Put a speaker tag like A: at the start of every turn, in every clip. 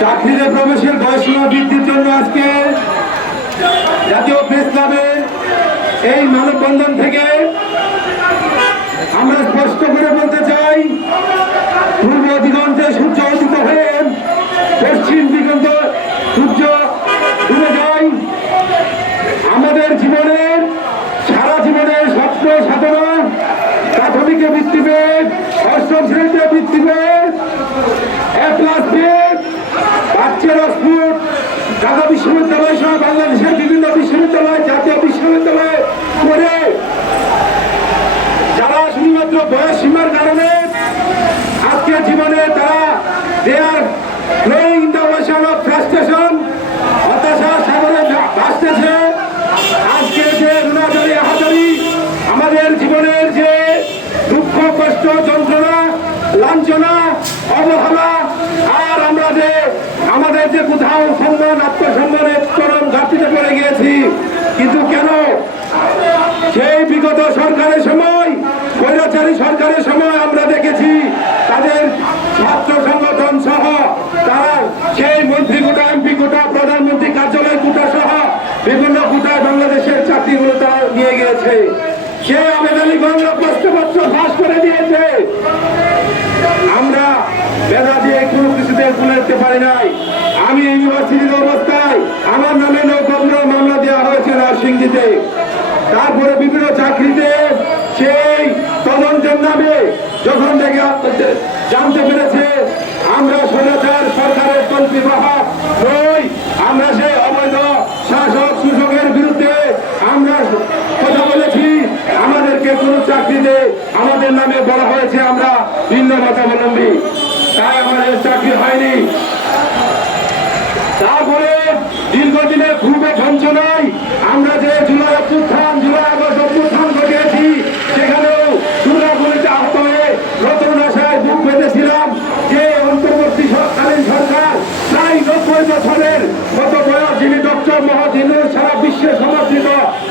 A: চাকরিতে প্রবেশের বয়সীমা বৃদ্ধির জন্য আজকে জাতীয় প্রেস ক্লাবের এই মানববন্ধন থেকে আমরা স্পষ্ট করে বলতে চাই, পূর্ব দিগন্তে সূর্য উদিত হয়ে পশ্চিম দিগন্ত সূর্য ডুবে যায়। আমাদের জীবনের সারা জীবনের স্বপ্ন সাধনা, প্রাথমিকে বৃত্তি পেয়ে অষ্টম শ্রেণীতে বৃত্তি পেয়ে এ প্লাস পেয়ে ঢাকা বিশ্ববিদ্যালয় সহ বাংলাদেশের বিভিন্ন বিশ্ববিদ্যালয়, জাতীয় বিশ্ববিদ্যালয় করে যারা শুধুমাত্র বয়স সীমার কারণে আজকে জীবনে তারা দেয়ার জীবনের যে দুঃখ, কষ্ট, যন্ত্রণা, লাঞ্ছনা, অবহেলা, আর যে কোথাও সম্মান, আত্মসম্মানের চরম ঘাটতিতে পড়ে গিয়েছি। কিন্তু কেন? সেই বিগত সরকারের সময়, স্বৈরাচারী সরকারের সময় আমরা দেখেছি, তাদের ছাত্র সংগঠন সহ, তারা সেই মন্ত্রী কোটা, এমপি কোটা, প্রধানমন্ত্রী কার্যালয় কোটা সহ বিভিন্ন কোটায় বাংলাদেশের চাকরিগুলো তারা নিয়ে গিয়েছে। সে আবেদ আলী বাংলা প্রশ্নপত্র ফাঁস করে দিয়েছে। আমরা বেদা দিয়ে কোনো কিছুতে তুলে পারি নাই। নরসিংদীতে তারপরে বিভিন্ন চাকরিতে সেই তদন্তের নামে যখন দেখে জানতে পেরেছে, আমরা স্বৈরাচার সরকারের কল্পি বাহক নই, আমরা সেই অবৈধ শাসক শোষকের বিরুদ্ধে আমরা কথা বলেছি। আমাদেরকে কোনো চাকরিতে আমাদের নামে বলা হয়েছে, আমরা ভিন্ন মতাবলম্বী। তাই আমাদের চাকরি হয়নি। তারপরে দীর্ঘদিনের ঘুমে বঞ্চনায়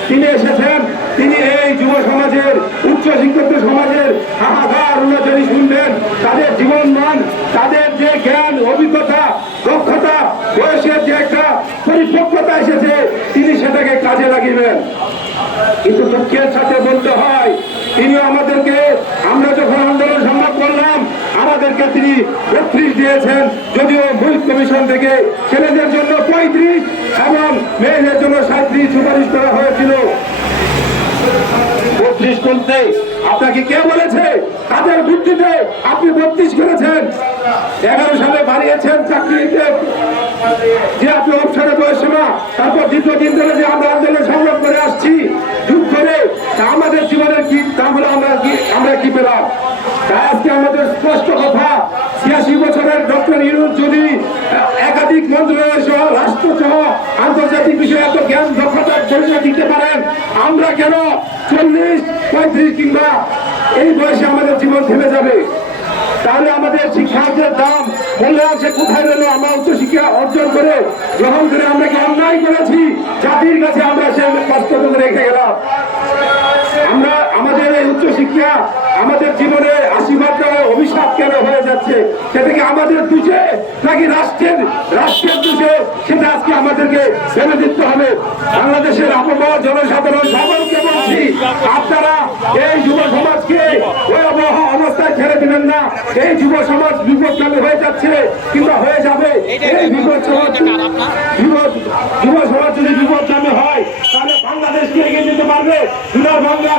A: তিনি এসেছেন, তিনি এই যুব সমাজের, উচ্চ শিক্ষিত সমাজের হাহাকার উন্নতি শুনবেন। তাদের জীবন মান, তাদের যে জ্ঞান, অভিজ্ঞতা, দক্ষতা, বয়সের যে একটা পরিপক্কতা এসেছে, তিনি সেটাকে কাজে লাগিবেন। কিন্তু দুঃখের সাথে বলতে হয় তিনি আমাদেরকে আমরা যখন আন্দোলন সংবাদ করলাম আমাদেরকে তিনি বত্রিশ দিয়েছেন। যদিও মূল কমিশন থেকে ছেলেদের জন্য পঁয়ত্রিশ এবং মেয়েদের জন্য সাঁত্রিশ সুপারিশ করা হয়েছিল। বত্রিশ করতে আপনাকে কে বলেছে? তাদের ভিত্তিতে আপনি বত্রিশ করেছেন। এগারো সালে বাড়িয়েছেন চাকরিতে যে আপনি অবসরে বয়সীমা তারপর দীর্ঘদিন ধরে যে আমরা আন্দোলন সংগ্রাম করে আসছি যুগ করে তা আমাদের জীবনের কি তাহলে আমরা কি আমরা কি পেলাম তাই আজকে আমাদের স্পষ্ট কথা ছিয়াশি বছরের ডক্টর ইউনুস যদি একাধিক মন্ত্রণালয় আমাদের জীবন থেমে যাবে? তাহলে আমাদের কোথায় রইল? আমরা উচ্চশিক্ষা অর্জন করে গ্রহণ করে আমরা কি অন্যায় করেছি? জাতির কাছে আমরা সে কষ্ট করে রেখে গেলাম। আমরা, আমাদের এই উচ্চশিক্ষা আমাদের জীবনে আশীর্বাদ অভিশাপ কেন হয়ে যাচ্ছে? সেটা কি আমাদের দুষে নাকি রাষ্ট্রের রাষ্ট্রের দুষে? সেটা আজকে আমাদেরকে ভেবে দিতে হবে। বাংলাদেশের আবহাওয়া জনসাধারণ সকলকে বলছি, আপনারা এই যুব সমাজকে ওই আবহাওয়া অবস্থায় ছেড়ে দিবেন না। এই যুব সমাজ বিপদগামী হয়ে যাচ্ছে কিংবা হয়ে যাবে। এই বিপদ সমাজ যুব সমাজ যদি বিপদগামী হয়, তাহলে বাংলাদেশকে এগিয়ে যেতে পারবে। সোনার বাংলা